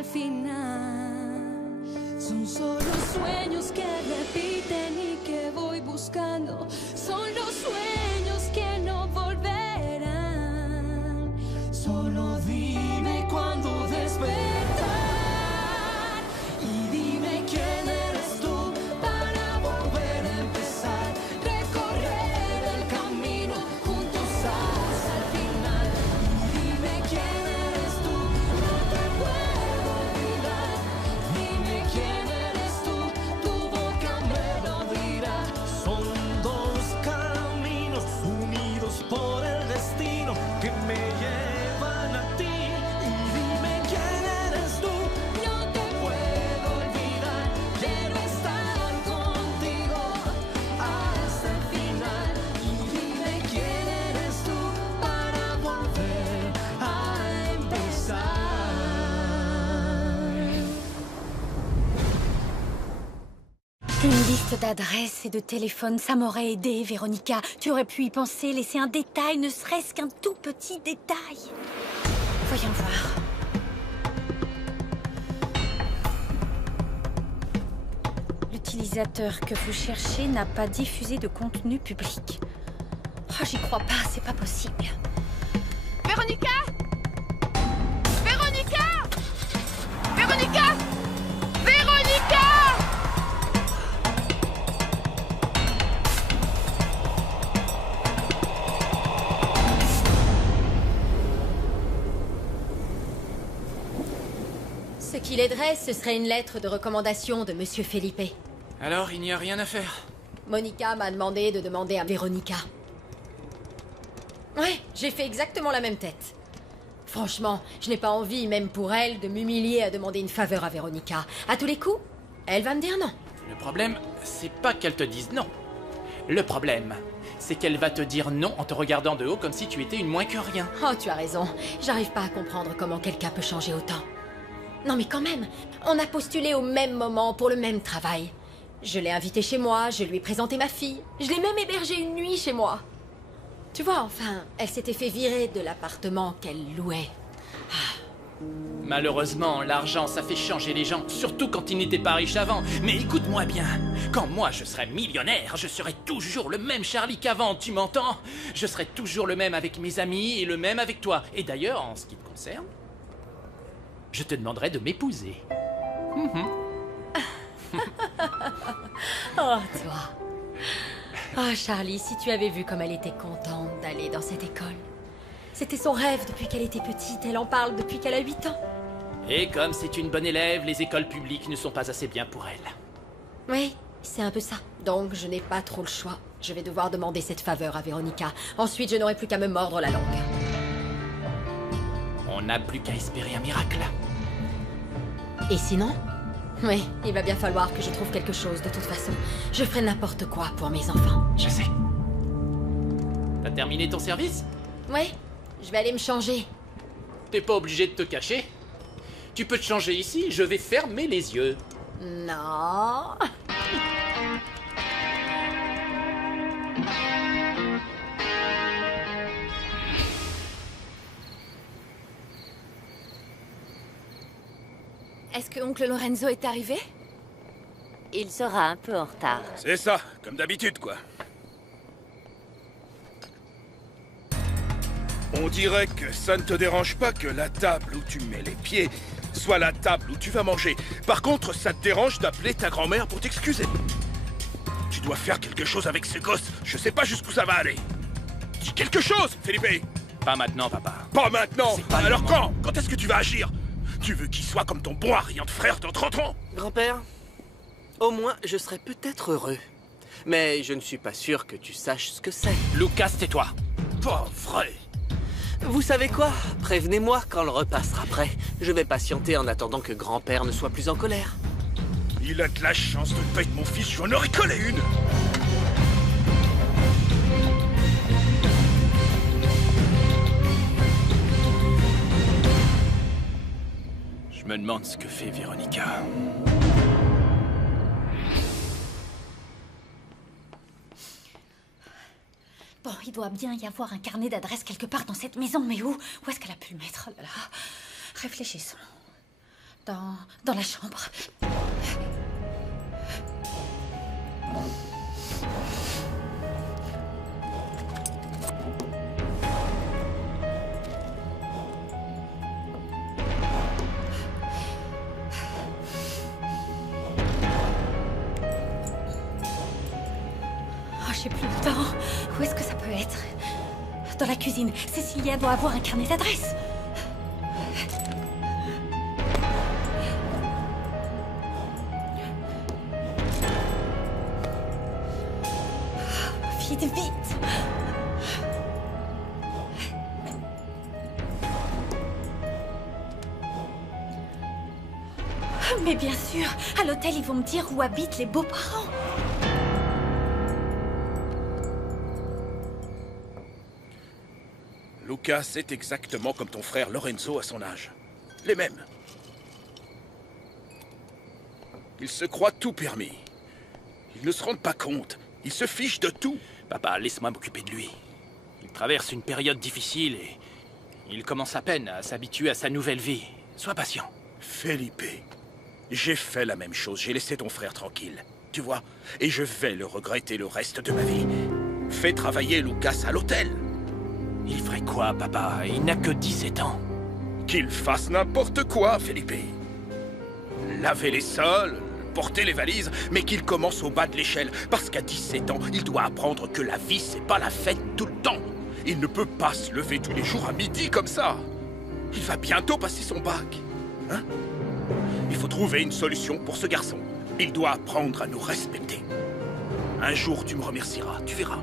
al final. Son solo sueños que repiten y que voy buscando. Son los sueños que no volverán. Solo dime cuándo despertar. Y dime quién eres tú para volver a empezar. Recorrer el camino juntos hasta el final. Y dime quién eres tú, no te puedo olvidar. Dime quién eres tú, tu boca me lo dirá. Son dos caminos unidos por el destino que me llevan a ti. Y dime quién eres tú. No te puedo olvidar, quiero estar contigo hasta el final. Y dime quién eres tú para volver a empezar. Une liste d'adresses et de téléphones, ça m'aurait aidé, Véronica. Tu aurais pu y penser, laisser un détail, ne serait-ce qu'un tout petit détail. Voyons voir. L'utilisateur que vous cherchez n'a pas diffusé de contenu public. Oh, j'y crois pas, c'est pas possible. Véronica! Véronica! Véronica! Véronica! Ce qui l'aiderait, ce serait une lettre de recommandation de Monsieur Felipe. Alors, il n'y a rien à faire. Monica m'a demandé de demander à Véronica. Ouais, j'ai fait exactement la même tête. Franchement, je n'ai pas envie, même pour elle, de m'humilier à demander une faveur à Véronica. À tous les coups, elle va me dire non. Le problème, c'est pas qu'elle te dise non. Le problème, c'est qu'elle va te dire non en te regardant de haut comme si tu étais une moins que rien. Oh, tu as raison. J'arrive pas à comprendre comment quelqu'un peut changer autant. Non mais quand même, on a postulé au même moment pour le même travail. Je l'ai invitée chez moi, je lui ai présenté ma fille. Je l'ai même hébergée une nuit chez moi. Tu vois, enfin, elle s'était fait virer de l'appartement qu'elle louait. Malheureusement, l'argent, ça fait changer les gens, surtout quand ils n'étaient pas riches avant. Mais écoute-moi bien, quand moi je serai millionnaire, je serai toujours le même Charlie qu'avant, tu m'entends? Je serai toujours le même avec mes amis et le même avec toi. Et d'ailleurs, en ce qui te concerne, je te demanderai de m'épouser. Oh, toi. Oh, Charlie, si tu avais vu comme elle était contente d'aller dans cette école. C'était son rêve depuis qu'elle était petite, elle en parle depuis qu'elle a 8 ans. Et comme c'est une bonne élève, les écoles publiques ne sont pas assez bien pour elle. Oui, c'est un peu ça. Donc, je n'ai pas trop le choix. Je vais devoir demander cette faveur à Véronica. Ensuite, je n'aurai plus qu'à me mordre la langue. On n'a plus qu'à espérer un miracle. Et sinon? Oui, il va bien falloir que je trouve quelque chose de toute façon. Je ferai n'importe quoi pour mes enfants. Je sais. T'as terminé ton service? Oui, je vais aller me changer. T'es pas obligé de te cacher. Tu peux te changer ici, je vais fermer les yeux. Non. Est-ce que oncle Lorenzo est arrivé? Il sera un peu en retard. C'est ça, comme d'habitude, quoi. On dirait que ça ne te dérange pas que la table où tu mets les pieds soit la table où tu vas manger. Par contre, ça te dérange d'appeler ta grand-mère pour t'excuser. Tu dois faire quelque chose avec ce gosse. Je sais pas jusqu'où ça va aller. Dis quelque chose, Felipe. Pas maintenant, papa. Pas maintenant. C'est pas Alors le moment. quand est-ce que tu vas agir? Tu veux qu'il soit comme ton bon Ariane frère dans 30 ans? Grand-père, au moins je serais peut-être heureux. Mais je ne suis pas sûr que tu saches ce que c'est. Lucas, tais-toi. Pas vrai. Vous savez quoi? Prévenez-moi quand le repas sera prêt. Je vais patienter en attendant que grand-père ne soit plus en colère. Il a de la chance de ne pas être mon fils, j'en aurais collé une. Je me demande ce que fait Véronica. Bon, il doit bien y avoir un carnet d'adresses quelque part dans cette maison, mais où? Où est-ce qu'elle a pu le mettre? Oh là là. Réfléchissons. dans la chambre. Oh, j'ai plus le temps. Où est-ce que ça peut être? Dans la cuisine. Cecilia doit avoir un carnet d'adresses. Vite, vite. Mais bien sûr, à l'hôtel, ils vont me dire où habitent les beaux-parents. Luca, c'est exactement comme ton frère Lorenzo à son âge. Les mêmes. Ils se croient tout permis. Ils ne se rendent pas compte. Ils se fichent de tout. Papa, laisse-moi m'occuper de lui. Il traverse une période difficile et il commence à peine à s'habituer à sa nouvelle vie. Sois patient. Felipe, j'ai fait la même chose. J'ai laissé ton frère tranquille. Tu vois? Et je vais le regretter le reste de ma vie. Fais travailler Lucas à l'hôtel. Il ferait quoi, papa? Il n'a que 17 ans. Qu'il fasse n'importe quoi, Felipe. Laver les sols, porter les valises, mais qu'il commence au bas de l'échelle. Parce qu'à 17 ans, il doit apprendre que la vie, c'est pas la fête tout le temps. Il ne peut pas se lever tous les jours à midi comme ça. Il va bientôt passer son bac. Hein? Il faut trouver une solution pour ce garçon. Il doit apprendre à nous respecter. Un jour, tu me remercieras, tu verras.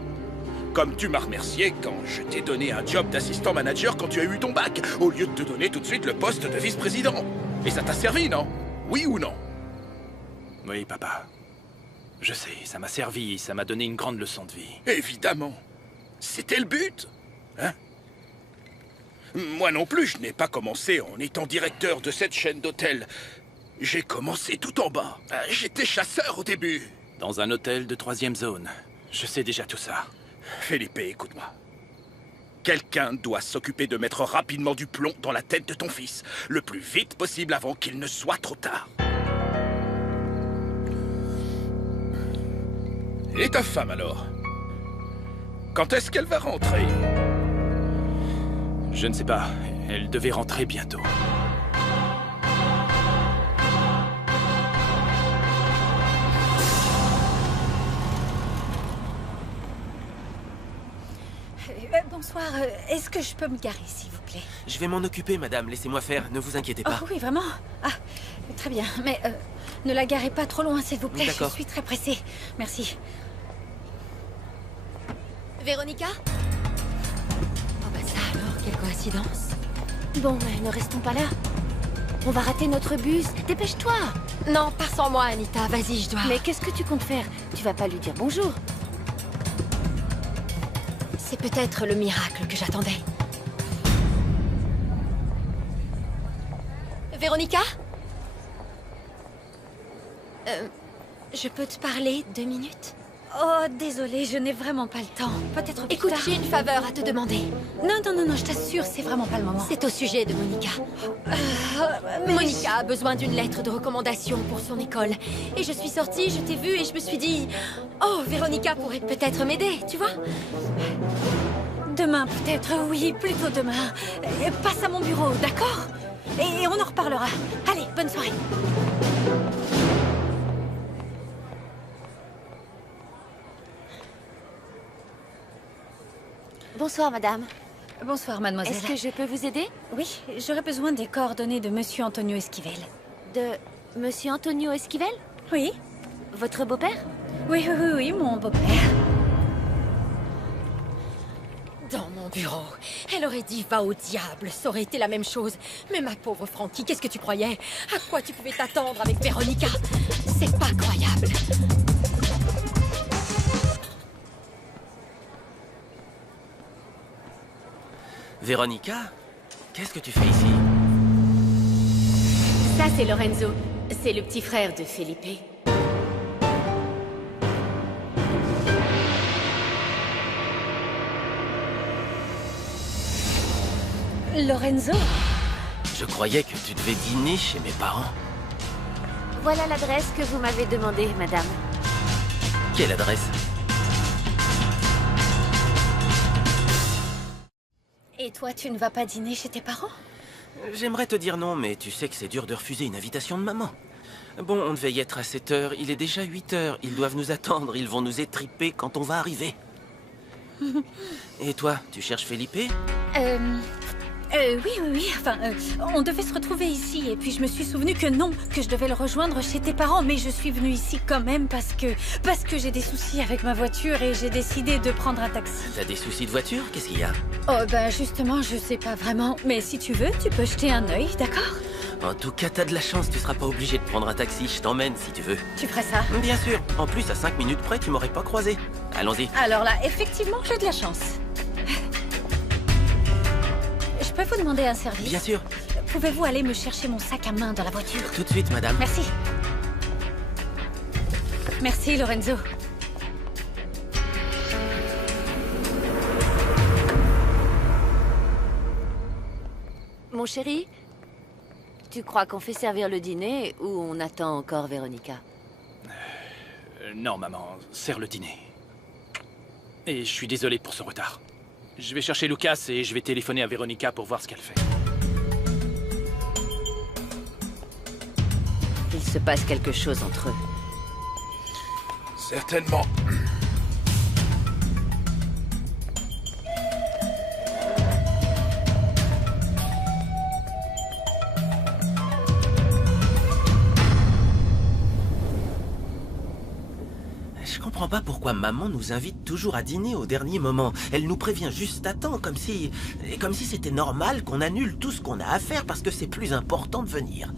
Comme tu m'as remercié quand je t'ai donné un job d'assistant manager quand tu as eu ton bac, au lieu de te donner tout de suite le poste de vice-président. Et ça t'a servi, non? Oui ou non? Oui, papa. Je sais, ça m'a servi, ça m'a donné une grande leçon de vie. Évidemment. C'était le but. Hein? Moi non plus, je n'ai pas commencé en étant directeur de cette chaîne d'hôtels. J'ai commencé tout en bas. J'étais chasseur au début. Dans un hôtel de 3e zone. Je sais déjà tout ça. Felipe, écoute-moi. Quelqu'un doit s'occuper de mettre rapidement du plomb dans la tête de ton fils. Le plus vite possible avant qu'il ne soit trop tard. Et ta femme alors? Quand est-ce qu'elle va rentrer? Je ne sais pas. Elle devait rentrer bientôt. Bonsoir, est-ce que je peux me garer, s'il vous plaît? Je vais m'en occuper, madame. Laissez-moi faire, ne vous inquiétez pas. Oh oui, vraiment? Ah, très bien. Mais ne la garez pas trop loin, s'il vous plaît. D'accord. Je suis très pressée. Merci. Véronica? Oh bah ça alors, quelle coïncidence. Bon, ne restons pas là. On va rater notre bus. Dépêche-toi. Non, pars sans moi, Anita. Vas-y, je dois... Mais qu'est-ce que tu comptes faire? Tu vas pas lui dire bonjour. C'est peut-être le miracle que j'attendais. Véronica? Je peux te parler 2 minutes? Oh, désolée, je n'ai vraiment pas le temps. Peut-être plus Écoute, tard. j'ai une faveur à te demander. Non, je t'assure, c'est vraiment pas le moment. C'est au sujet de Monica. Mais Monica a besoin d'une lettre de recommandation pour son école. Et je suis sortie, je t'ai vue et je me suis dit... Oh, Véronica pourrait peut-être m'aider, tu vois? Demain, peut-être, oui, plutôt demain. Passe à mon bureau, d'accord? Et on en reparlera. Allez, bonne soirée. Bonsoir, madame. Bonsoir, mademoiselle. Est-ce que je peux vous aider? Oui, j'aurais besoin des coordonnées de Monsieur Antonio Esquivel. De Monsieur Antonio Esquivel? Oui? Votre beau-père? Oui, mon beau-père. Dans mon bureau. Elle aurait dit va au diable, ça aurait été la même chose. Mais ma pauvre Frankie, qu'est-ce que tu croyais? À quoi tu pouvais t'attendre avec Véronica? C'est pas croyable. Véronica? Qu'est-ce que tu fais ici? Ça, c'est Lorenzo. C'est le petit frère de Felipe. Lorenzo? Je croyais que tu devais dîner chez mes parents. Voilà l'adresse que vous m'avez demandée, madame. Quelle adresse? Et toi, tu ne vas pas dîner chez tes parents? J'aimerais te dire non, mais tu sais que c'est dur de refuser une invitation de maman. Bon, on devait y être à 7 heures, il est déjà 8 heures. Ils doivent nous attendre, ils vont nous étriper quand on va arriver. Et toi, tu cherches Felipe? Oui. Enfin, on devait se retrouver ici. Et puis je me suis souvenu que non, que je devais le rejoindre chez tes parents. Mais je suis venue ici quand même parce que j'ai des soucis avec ma voiture et j'ai décidé de prendre un taxi. T'as des soucis de voiture? Qu'est-ce qu'il y a? Oh, ben justement, je sais pas vraiment. Mais si tu veux, tu peux jeter un œil, d'accord? En tout cas, t'as de la chance, tu seras pas obligé de prendre un taxi. Je t'emmène si tu veux. Tu ferais ça? Bien sûr. En plus, à 5 minutes près, tu m'aurais pas croisé. Allons-y. Alors là, effectivement, j'ai de la chance. Je peux vous demander un service? Bien sûr. Pouvez-vous aller me chercher mon sac à main dans la voiture? Tout de suite, madame. Merci. Merci, Lorenzo. Mon chéri, tu crois qu'on fait servir le dîner ou on attend encore Véronica? Non, maman, sers le dîner. Et je suis désolé pour son retard. Je vais chercher Lucas et je vais téléphoner à Véronica pour voir ce qu'elle fait. Il se passe quelque chose entre eux. Certainement. Je comprends pas pourquoi maman nous invite toujours à dîner au dernier moment. Elle nous prévient juste à temps, comme si c'était normal qu'on annule tout ce qu'on a à faire parce que c'est plus important de venir.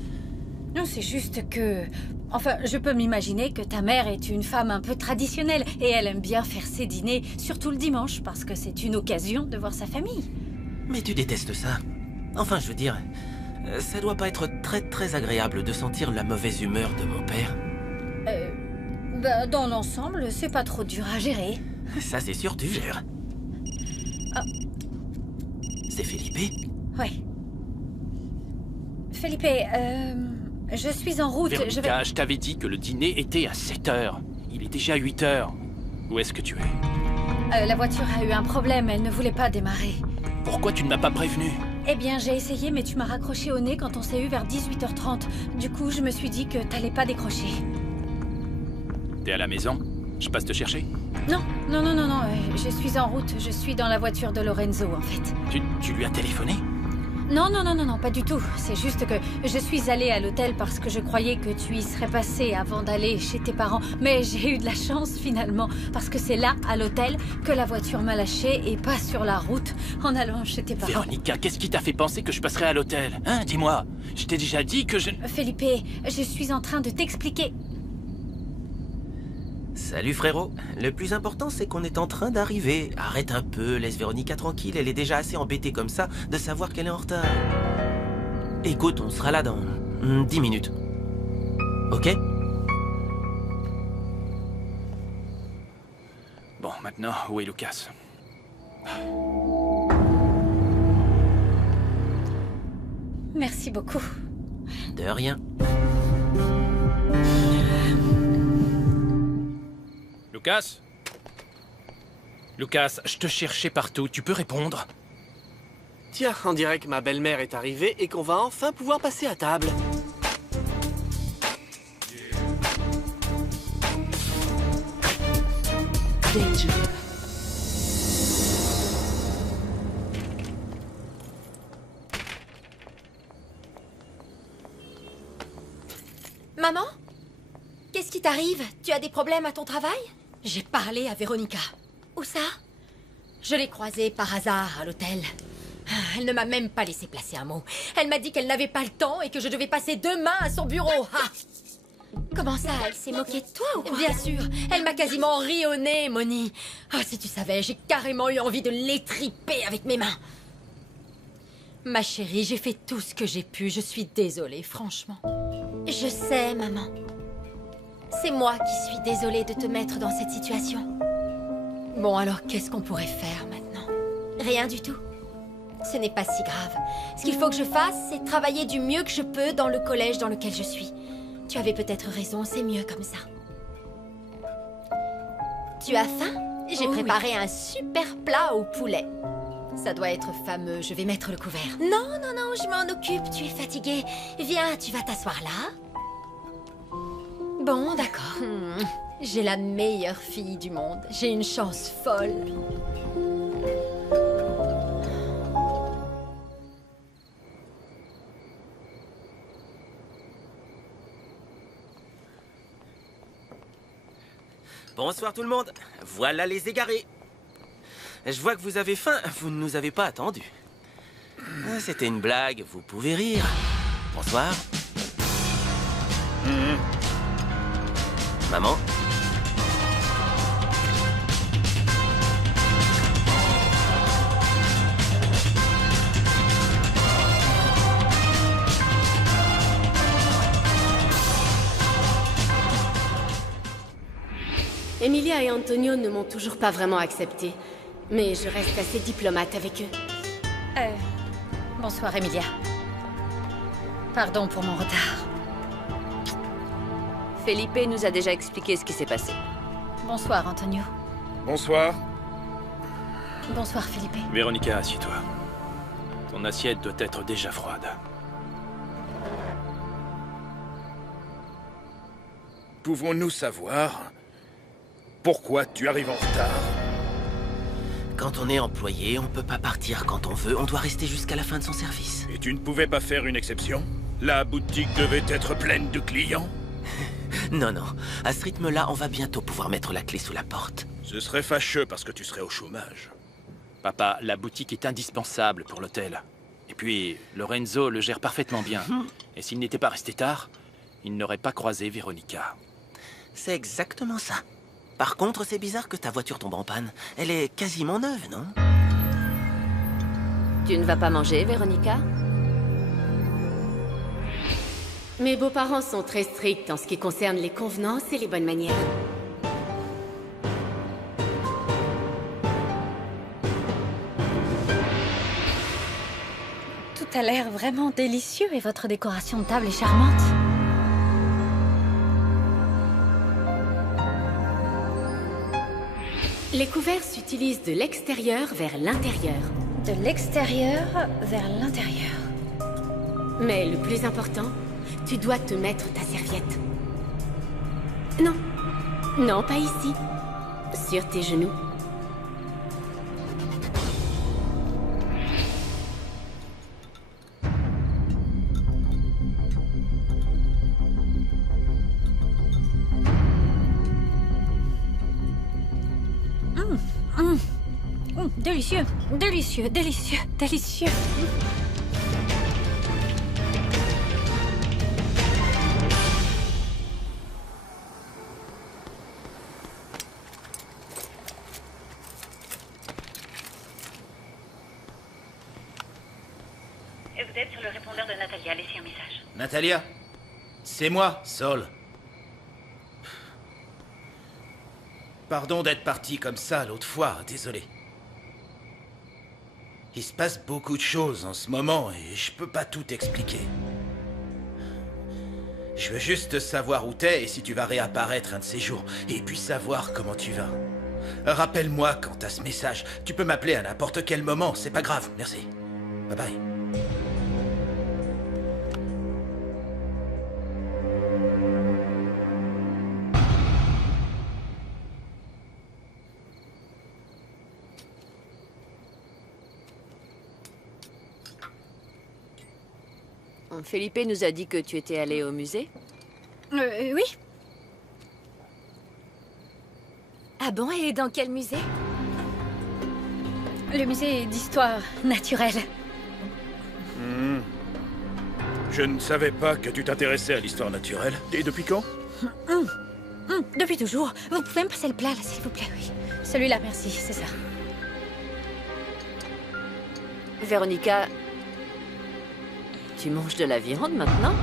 Non, c'est juste que... Enfin, je peux m'imaginer que ta mère est une femme un peu traditionnelle et elle aime bien faire ses dîners, surtout le dimanche, parce que c'est une occasion de voir sa famille. Mais tu détestes ça. Enfin, je veux dire, ça doit pas être très agréable de sentir la mauvaise humeur de mon père. Dans l'ensemble, c'est pas trop dur à gérer. Ça, c'est sûr, tu gères. Ah. C'est Felipe? Ouais. Felipe, je suis en route. Véronica, je t'avais dit que le dîner était à 7 heures. Il est déjà 8 heures. Où est-ce que tu es? La voiture a eu un problème, elle ne voulait pas démarrer. Pourquoi tu ne m'as pas prévenu? Eh bien, j'ai essayé, mais tu m'as raccroché au nez quand on s'est eu vers 18h30. Du coup, je me suis dit que t'allais pas décrocher. T'es à la maison? Je passe te chercher? Non, je suis en route. Je suis dans la voiture de Lorenzo, en fait. Tu lui as téléphoné? Non, pas du tout. C'est juste que je suis allée à l'hôtel parce que je croyais que tu y serais passé avant d'aller chez tes parents. Mais j'ai eu de la chance, finalement, parce que c'est là, à l'hôtel, que la voiture m'a lâchée et pas sur la route en allant chez tes parents. Véronica, qu'est-ce qui t'a fait penser que je passerais à l'hôtel? Hein, dis-moi. Je t'ai déjà dit que je... Felipe, je suis en train de t'expliquer... Salut frérot. Le plus important, c'est qu'on est en train d'arriver. Arrête un peu, laisse Véronica tranquille. Elle est déjà assez embêtée comme ça de savoir qu'elle est en retard. Écoute, on sera là dans 10 minutes. Ok? Bon, maintenant, où est Lucas? Merci beaucoup. De rien. Lucas? Lucas, je te cherchais partout, tu peux répondre? Tiens, on dirait que ma belle-mère est arrivée et qu'on va enfin pouvoir passer à table. Danger. Maman? Qu'est-ce qui t'arrive? Tu as des problèmes à ton travail? J'ai parlé à Véronica. Où ça? Je l'ai croisée par hasard à l'hôtel. Elle ne m'a même pas laissé placer un mot. Elle m'a dit qu'elle n'avait pas le temps et que je devais passer demain à son bureau. Ah! Comment ça? Elle s'est moquée de toi ou quoi? Bien sûr. Elle m'a quasiment ri au nez, Moni. Ah, si tu savais, j'ai carrément eu envie de l'étriper avec mes mains. Ma chérie, j'ai fait tout ce que j'ai pu. Je suis désolée, franchement. Je sais, maman. C'est moi qui suis désolée de te mettre dans cette situation. Bon, alors qu'est-ce qu'on pourrait faire maintenant? Rien du tout. Ce n'est pas si grave. Ce qu'il faut que je fasse, c'est travailler du mieux que je peux dans le collège dans lequel je suis. Tu avais peut-être raison, c'est mieux comme ça. Tu as faim? J'ai préparé un super plat au poulet. Ça doit être fameux, je vais mettre le couvert. Non, non, non, je m'en occupe, tu es fatiguée. Viens, tu vas t'asseoir là. Bon, d'accord. J'ai la meilleure fille du monde. J'ai une chance folle. Bonsoir tout le monde. Voilà les égarés. Je vois que vous avez faim. Vous ne nous avez pas attendus. C'était une blague. Vous pouvez rire. Bonsoir. Maman. Emilia et Antonio ne m'ont toujours pas vraiment accepté, mais je reste assez diplomate avec eux. Bonsoir, Emilia. Pardon pour mon retard. Felipe nous a déjà expliqué ce qui s'est passé. Bonsoir, Antonio. Bonsoir. Bonsoir, Felipe. Véronica, assieds-toi. Ton assiette doit être déjà froide. Pouvons-nous savoir pourquoi tu arrives en retard? Quand on est employé, on peut pas partir quand on veut. On doit rester jusqu'à la fin de son service. Et tu ne pouvais pas faire une exception? La boutique devait être pleine de clients? Non, non. À ce rythme-là, on va bientôt pouvoir mettre la clé sous la porte. Ce serait fâcheux parce que tu serais au chômage. Papa, la boutique est indispensable pour l'hôtel. Et puis, Lorenzo le gère parfaitement bien. Et s'il n'était pas resté tard, il n'aurait pas croisé Véronica. C'est exactement ça. Par contre, c'est bizarre que ta voiture tombe en panne. Elle est quasiment neuve, non? Tu ne vas pas manger, Véronica? Mes beaux-parents sont très stricts en ce qui concerne les convenances et les bonnes manières. Tout a l'air vraiment délicieux et votre décoration de table est charmante. Les couverts s'utilisent de l'extérieur vers l'intérieur. De l'extérieur vers l'intérieur. Mais le plus important, tu dois te mettre ta serviette. Non. Non, pas ici. Sur tes genoux. Délicieux, délicieux, délicieux, délicieux. Et vous êtes sur le répondeur de Natalia, laissez un message. Natalia? C'est moi, Sol. Pardon d'être parti comme ça l'autre fois, désolé. Il se passe beaucoup de choses en ce moment et je peux pas tout expliquer. Je veux juste savoir où t'es et si tu vas réapparaître un de ces jours. Et puis savoir comment tu vas. Rappelle-moi quand t'as ce message. Tu peux m'appeler à n'importe quel moment, c'est pas grave, merci. Bye bye. Felipe nous a dit que tu étais allé au musée. Oui. Ah bon, et dans quel musée? Le musée d'histoire naturelle. Je ne savais pas que tu t'intéressais à l'histoire naturelle. Et depuis quand? Depuis toujours. Vous pouvez me passer le plat, là, s'il vous plaît, oui. Celui-là, merci, c'est ça. Véronica, tu manges de la viande maintenant?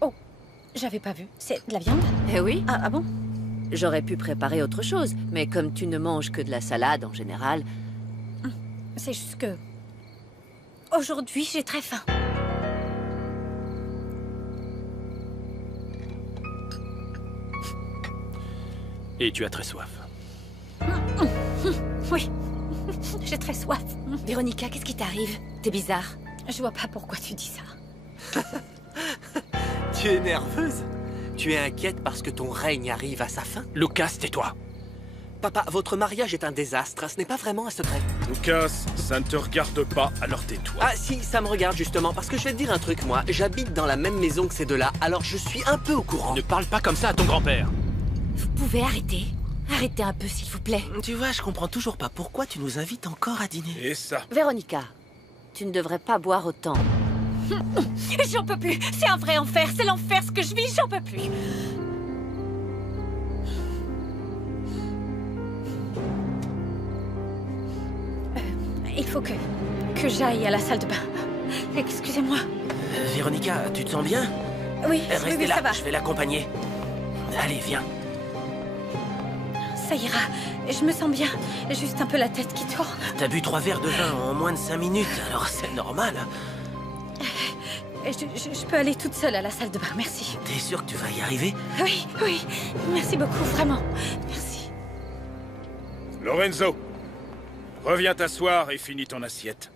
Oh, j'avais pas vu. C'est de la viande? Eh oui. Ah bon? J'aurais pu préparer autre chose, mais comme tu ne manges que de la salade en général... C'est juste que... Aujourd'hui, j'ai très faim. Et tu as très soif. Oui, j'ai très soif. Véronica, qu'est-ce qui t'arrive? T'es bizarre. Je vois pas pourquoi tu dis ça. Tu es nerveuse? Tu es inquiète parce que ton règne arrive à sa fin? Lucas, tais-toi. Papa, votre mariage est un désastre, ce n'est pas vraiment un secret. Lucas, ça ne te regarde pas, alors tais-toi. Ah si, ça me regarde justement, parce que je vais te dire un truc, moi. J'habite dans la même maison que ces deux-là, alors je suis un peu au courant. Ne parle pas comme ça à ton grand-père. Vous pouvez arrêter? Arrêtez un peu, s'il vous plaît. Tu vois, je comprends toujours pas pourquoi tu nous invites encore à dîner. Et ça? Véronica, tu ne devrais pas boire autant. J'en peux plus. C'est un vrai enfer. C'est l'enfer ce que je vis. J'en peux plus. Il faut que j'aille à la salle de bain. Excusez-moi. Véronica, tu te sens bien? Oui, Restez oui, là, ça va. je vais l'accompagner. Allez, viens. Ça ira. Je me sens bien. Juste un peu la tête qui tourne. T'as bu 3 verres de vin en moins de 5 minutes, alors c'est normal. Je peux aller toute seule à la salle de bain, merci. T'es sûr que tu vas y arriver? Oui, oui. Merci beaucoup, vraiment. Merci. Lorenzo, reviens t'asseoir et finis ton assiette.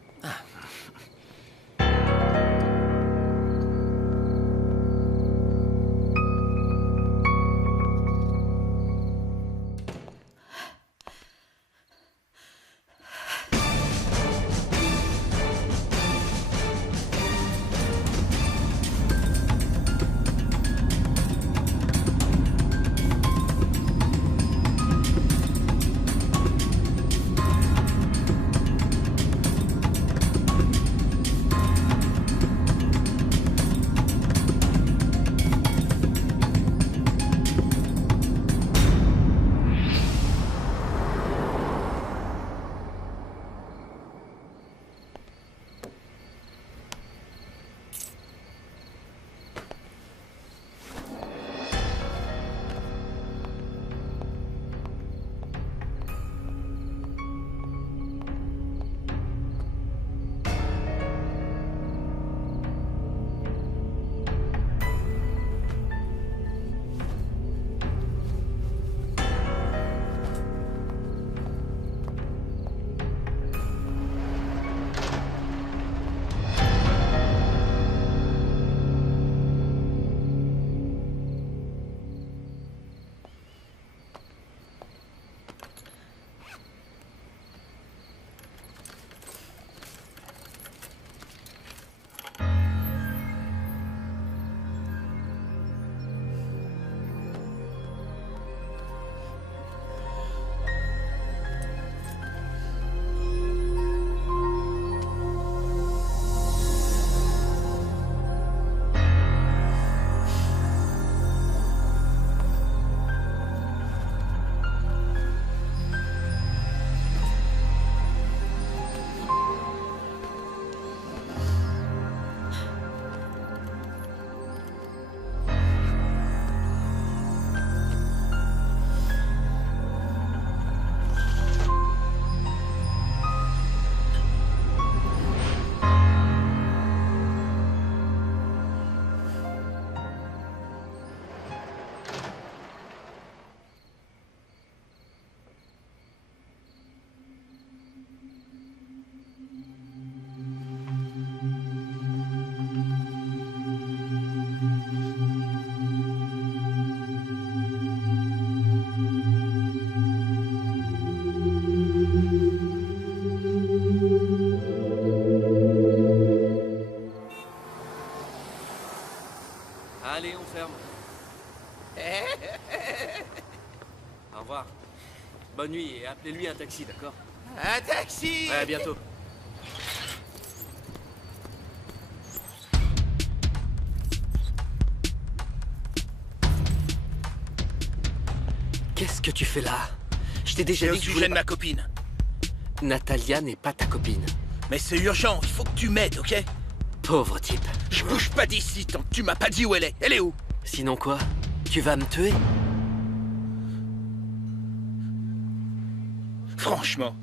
Allez, on ferme. Au revoir. Bonne nuit et appelez-lui un taxi, d'accord? Un taxi! Ouais, à bientôt. Qu'est-ce que tu fais là? Je t'ai déjà C'est dit au que je sujet voulais de ma copine. Natalia n'est pas ta copine. Mais c'est urgent, il faut que tu m'aides, ok? Pauvre type. Je bouge pas d'ici tant que tu m'as pas dit où elle est. Elle est où? Sinon quoi? Tu vas me tuer? Franchement,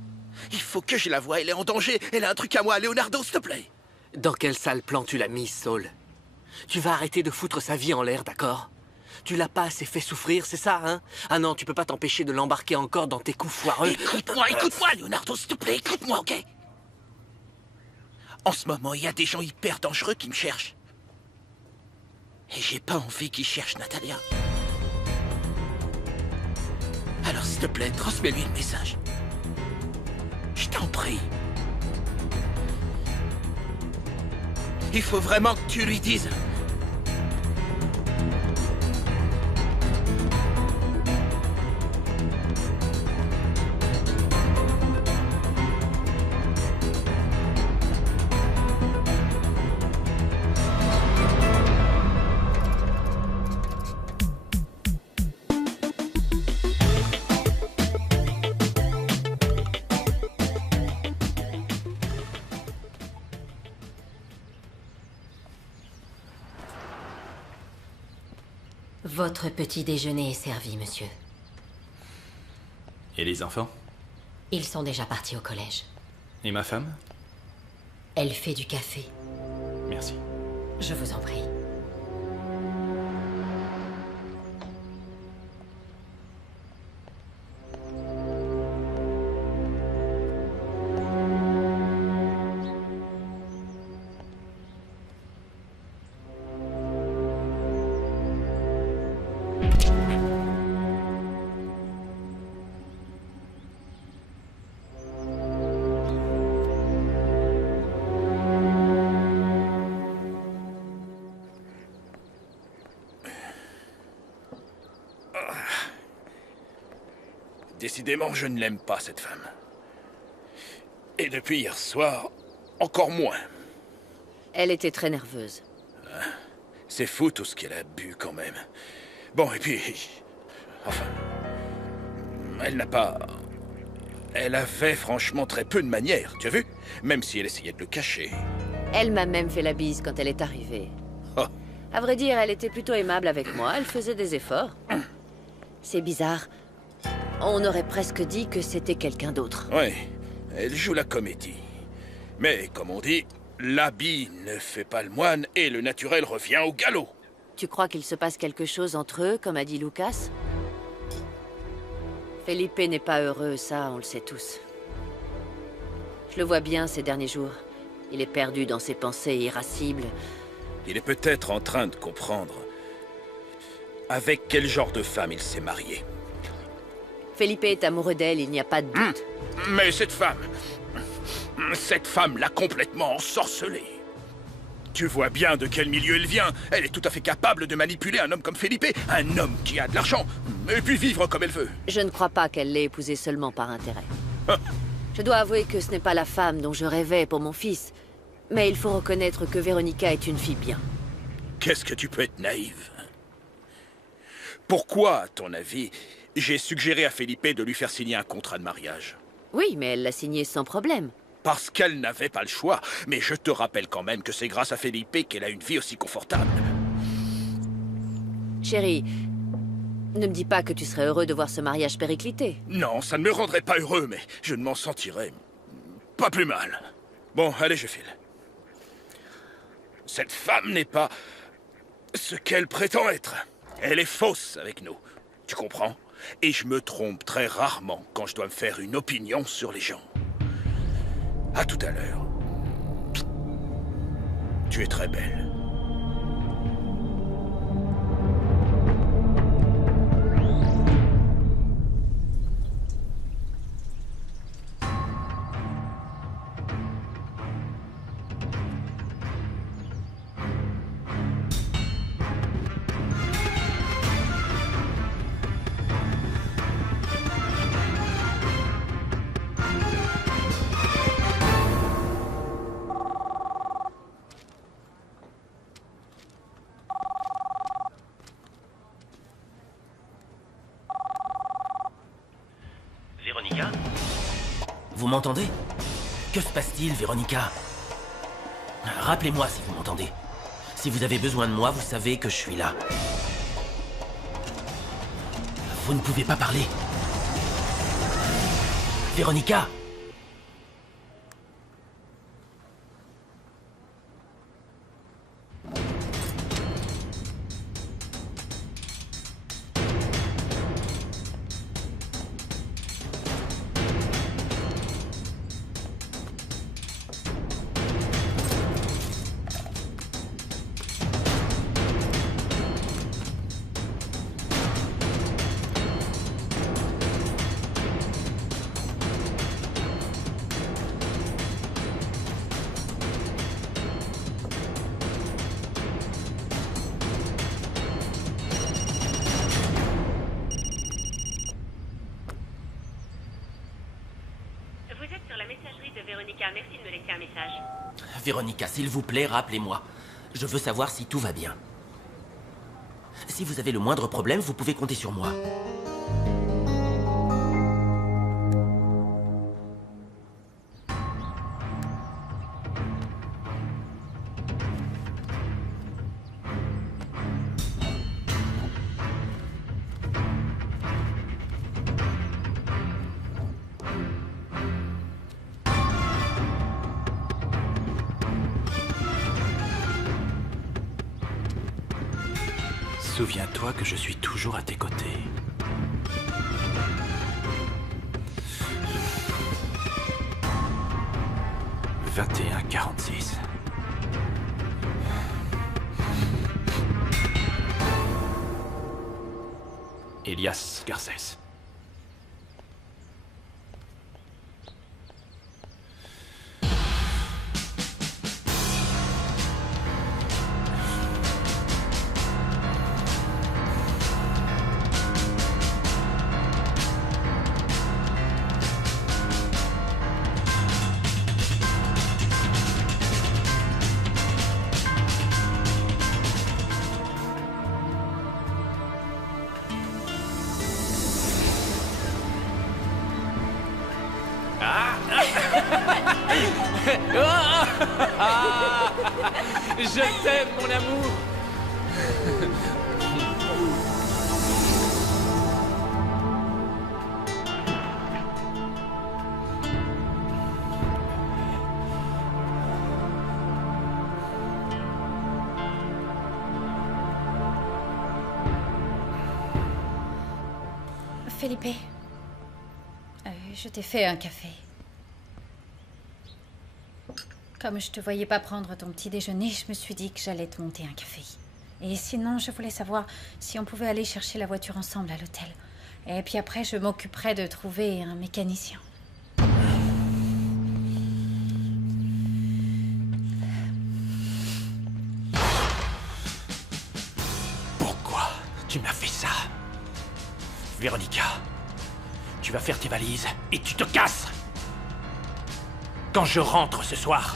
Il faut que je la voie, elle est en danger. Elle a un truc à moi, Leonardo, s'il te plaît. Dans quel sale plan tu l'as mise, Saul? Tu vas arrêter de foutre sa vie en l'air, d'accord? Tu l'as pas assez fait souffrir, c'est ça, hein? Ah non, tu peux pas t'empêcher de l'embarquer encore dans tes coups foireux. Écoute-moi, Leonardo, s'il te plaît, écoute-moi, ok? En ce moment, il y a des gens hyper dangereux qui me cherchent. Et j'ai pas envie qu'ils cherchent Natalia. Alors, s'il te plaît, transmets-lui le message. Je t'en prie. Il faut vraiment que tu lui dises. Votre petit déjeuner est servi, monsieur. Et les enfants? Ils sont déjà partis au collège. Et ma femme? Elle fait du café. Merci. Je vous en prie. Décidément, je ne l'aime pas, cette femme. Et depuis hier soir, encore moins. Elle était très nerveuse. C'est fou tout ce qu'elle a bu quand même. Bon, et puis... Enfin... Elle n'a pas... Elle avait franchement très peu de manières, tu as vu? Même si elle essayait de le cacher. Elle m'a même fait la bise quand elle est arrivée. Oh. À vrai dire, elle était plutôt aimable avec moi, elle faisait des efforts. C'est bizarre. On aurait presque dit que c'était quelqu'un d'autre. Oui, elle joue la comédie. Mais, comme on dit, l'habit ne fait pas le moine et le naturel revient au galop. Tu crois qu'il se passe quelque chose entre eux, comme a dit Lucas? Felipe n'est pas heureux, ça, on le sait tous. Je le vois bien ces derniers jours. Il est perdu dans ses pensées irascibles. Il est peut-être en train de comprendre avec quel genre de femme il s'est marié. Felipe est amoureux d'elle, il n'y a pas de doute. Mais cette femme l'a complètement ensorcelée. Tu vois bien de quel milieu elle vient. Elle est tout à fait capable de manipuler un homme comme Felipe, un homme qui a de l'argent, et puis vivre comme elle veut. Je ne crois pas qu'elle l'ait épousé seulement par intérêt. Je dois avouer que ce n'est pas la femme dont je rêvais pour mon fils, mais il faut reconnaître que Véronica est une fille bien. Qu'est-ce que tu peux être naïve? Pourquoi, à ton avis, j'ai suggéré à Felipe de lui faire signer un contrat de mariage? Oui, mais elle l'a signé sans problème. Parce qu'elle n'avait pas le choix. Mais je te rappelle quand même que c'est grâce à Felipe qu'elle a une vie aussi confortable. Chérie, ne me dis pas que tu serais heureux de voir ce mariage périclité. Non, ça ne me rendrait pas heureux, mais je ne m'en sentirais pas plus mal. Bon, allez, je file. Cette femme n'est pas ce qu'elle prétend être. Elle est fausse avec nous. Tu comprends? Et je me trompe très rarement quand je dois me faire une opinion sur les gens. À tout à l'heure. Tu es très belle. Véronica? Vous m'entendez? Que se passe-t-il, Véronica? Rappelez-moi si vous m'entendez. Si vous avez besoin de moi, vous savez que je suis là. Vous ne pouvez pas parler. Véronica? Véronica, s'il vous plaît, rappelez-moi. Je veux savoir si tout va bien. Si vous avez le moindre problème, vous pouvez compter sur moi. Souviens-toi que je suis toujours à tes côtés. « 21-46. Elias Garcès. Je t'aime, mon amour. Felipe, je t'ai fait un café. Comme je te voyais pas prendre ton petit déjeuner, je me suis dit que j'allais te monter un café. Et sinon, je voulais savoir si on pouvait aller chercher la voiture ensemble à l'hôtel. Et puis après, je m'occuperai de trouver un mécanicien. Pourquoi tu m'as fait ça? Véronica, tu vas faire tes valises et tu te casses. Quand je rentre ce soir,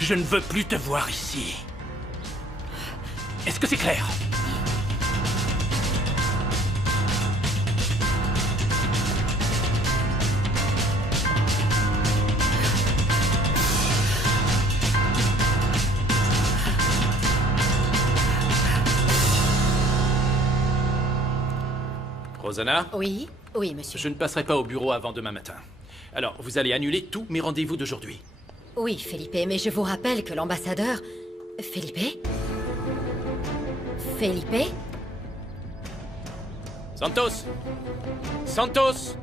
je ne veux plus te voir ici. Est-ce que c'est clair? Rosanna? Oui, oui, monsieur. Je ne passerai pas au bureau avant demain matin. Alors, vous allez annuler tous mes rendez-vous d'aujourd'hui. Oui, Felipe, mais je vous rappelle que l'ambassadeur... Felipe? Felipe? Santos! Santos!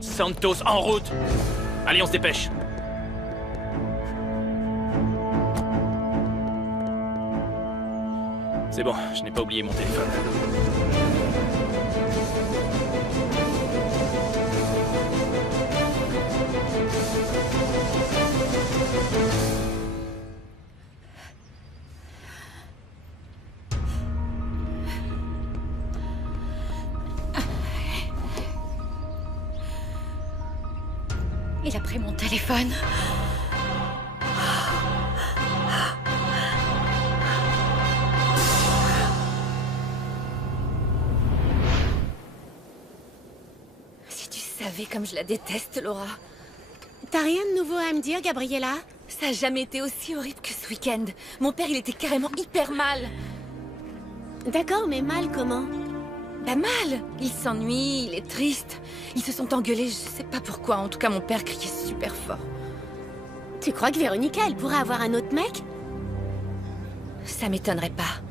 Santos, en route! Allez, on se dépêche! C'est bon, je n'ai pas oublié mon téléphone. Il a pris mon téléphone. Si tu savais comme je la déteste, Laura. T'as rien de nouveau à me dire, Gabriella? Ça a jamais été aussi horrible que ce week-end. Mon père, il était carrément hyper mal. D'accord, mais mal comment? Bah mal. Il s'ennuie, il est triste. Ils se sont engueulés, je sais pas pourquoi. En tout cas, mon père criait super fort. Tu crois que Véronica, elle pourrait avoir un autre mec? Ça m'étonnerait pas.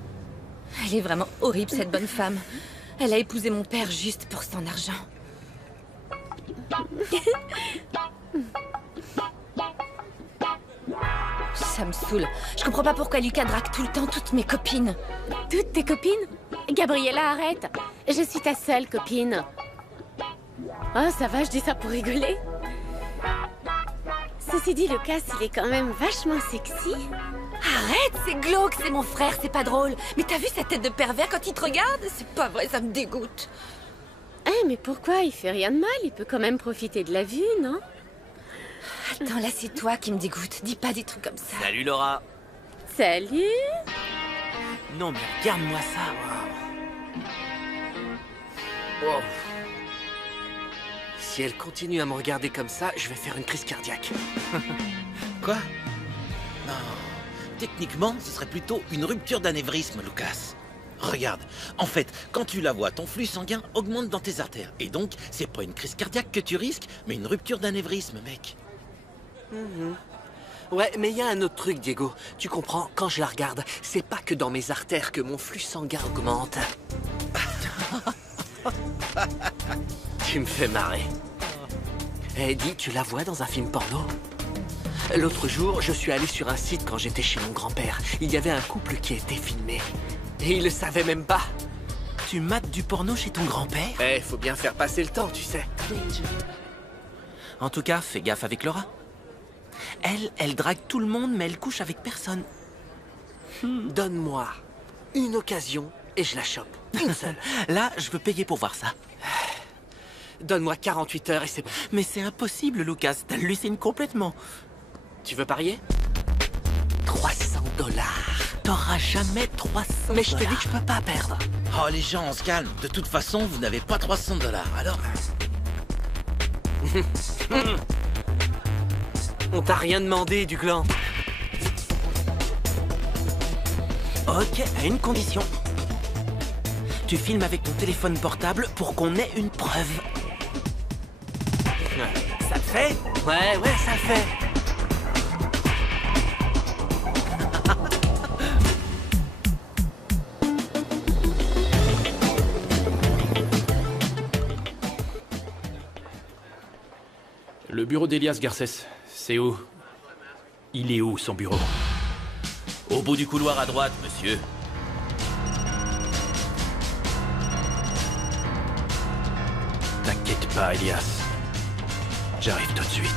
Elle est vraiment horrible, cette bonne femme. Elle a épousé mon père juste pour son argent. Ça me saoule. Je comprends pas pourquoi Lucas drague tout le temps toutes mes copines. Toutes tes copines? Gabriella, arrête. Je suis ta seule copine. Oh, ça va, je dis ça pour rigoler. Ceci dit, Lucas, il est quand même vachement sexy. Arrête, c'est glauque, c'est mon frère, c'est pas drôle. Mais t'as vu sa tête de pervers quand il te regarde? C'est pas vrai, ça me dégoûte. Eh, mais pourquoi? Il fait rien de mal, il peut quand même profiter de la vue, non? Attends, là, c'est toi qui me dégoûte. Dis pas des trucs comme ça. Salut Laura. Salut. Non mais regarde-moi ça. Wow. Si elle continue à me regarder comme ça, je vais faire une crise cardiaque. Quoi? Non. Techniquement, ce serait plutôt une rupture d'anévrisme, Lucas. Regarde, en fait, quand tu la vois, ton flux sanguin augmente dans tes artères. Et donc, c'est pas une crise cardiaque que tu risques, mais une rupture d'anévrisme, mec. Ouais, mais il y a un autre truc, Diego. Tu comprends, quand je la regarde, c'est pas que dans mes artères que mon flux sanguin augmente. Tu me fais marrer. Eh, dis, tu la vois dans un film porno? L'autre jour, je suis allé sur un site quand j'étais chez mon grand-père. Il y avait un couple qui était filmé. Et il le savait même pas. Tu mates du porno chez ton grand-père? Eh, faut bien faire passer le temps, tu sais. En tout cas, fais gaffe avec Laura. Elle drague tout le monde, mais elle couche avec personne. Donne-moi une occasion et je la chope. Une seule. Là, je veux payer pour voir ça. Donne-moi 48 heures et c'est bon. Mais c'est impossible, Lucas. T'hallucines complètement. Tu veux parier? 300 $. T'auras jamais 300 $. Mais je te dis que je peux pas perdre. Oh, les gens, on se calme. De toute façon, vous n'avez pas 300 $. Alors... On t'a rien demandé, du gland. Ok, à une condition. Tu filmes avec ton téléphone portable pour qu'on ait une preuve. Ça te fait? Ouais, ça le fait. Le bureau d'Elias Garcés, c'est où? Il est où, son bureau? Au bout du couloir à droite, monsieur. T'inquiète pas, Elias. J'arrive tout de suite.